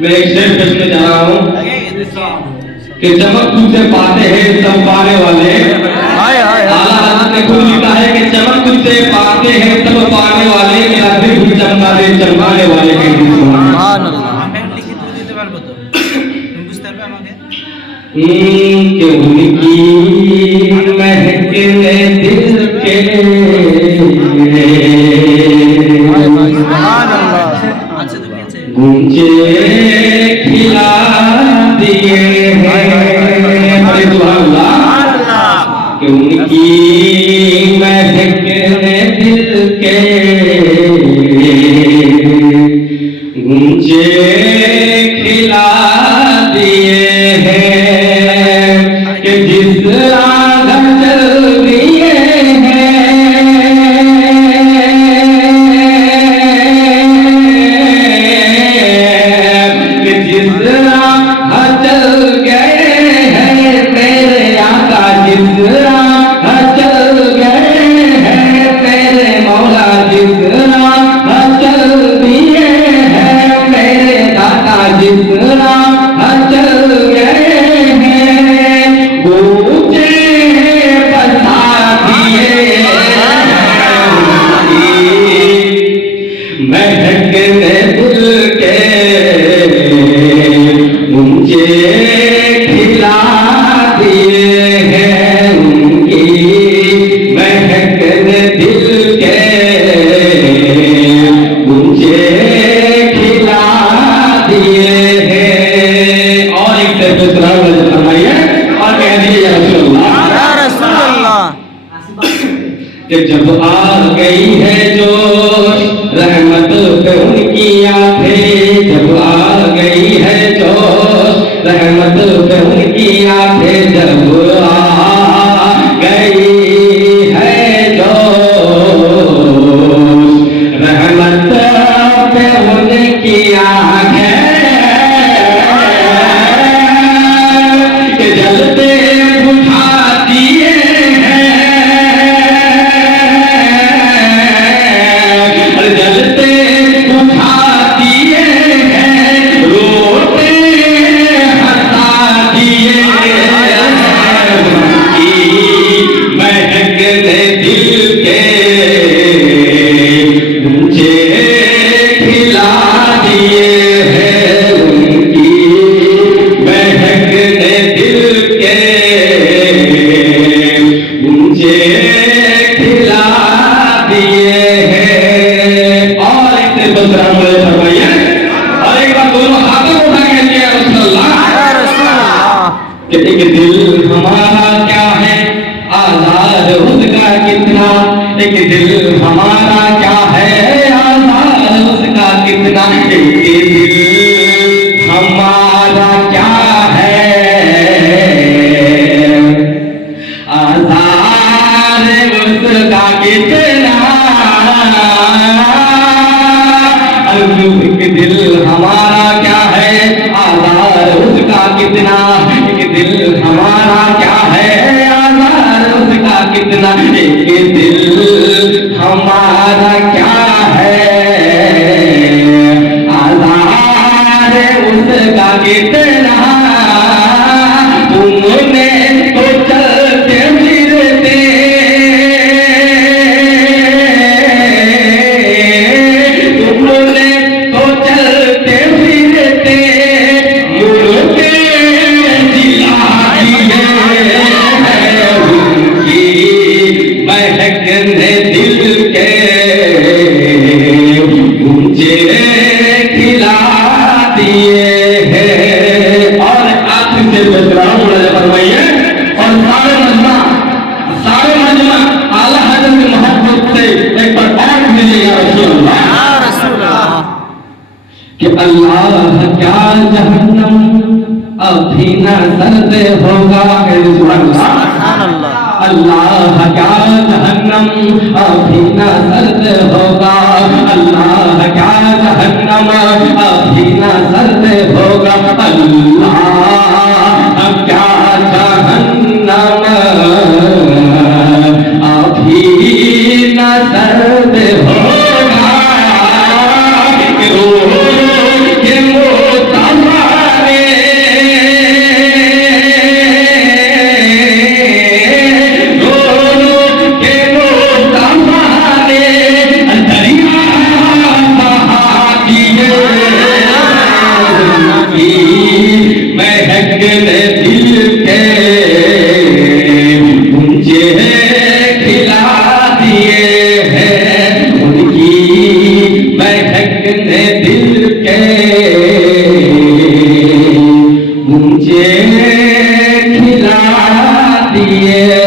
मैं एक शेर पेश जा रहा हूँ कि चमक तुझसे पाते हैं सब पाने वाले। आला हज़रत ने खुद लिखा है कि चमक तुझसे पाते हैं सब पाने वाले, मेरा दिल भी चमका दे चमकाने वाले के उनकी महकने दिल के गूंजे खिला दिए हैं कि उनकी महकने दिल के गूंजे खिला दिए हैं कि जिस राह चल दिए कि जब आ गई है जोश रहमत पे उनकी आंखें, जब आ गई है जोश रहमत पे उनकी आंखें, जब आ गई है जोश रहमत पे उनकी आंखें कि जलते बुझा दिए एक दिल हमारा क्या है आजाद उसका कितना, एक दिल हमारा क्या है आजाद उसका कितना, एक दिल हमारा क्या है आजाद उसका कितना, एक दिल हमारा क्या है आजाद उसका कितना, दिल हमारा क्या है आज़ाद उसका कितना, एक दिल हमारा क्या है आज़ाद उसका कितना, तुमने तो चलते फिरते तुमने तो चलते फिरते अल्लाह क्या जहन्नम अभी न सर्द होगा। अल्लाह क्या जहन्नम अभी न सर्द होगा। अल्लाह क्या जहन्नम अभी न सर्द होगा। अल्लाह क्या जहन्नम अभी न सर्द होगा। मुझे खिला दिए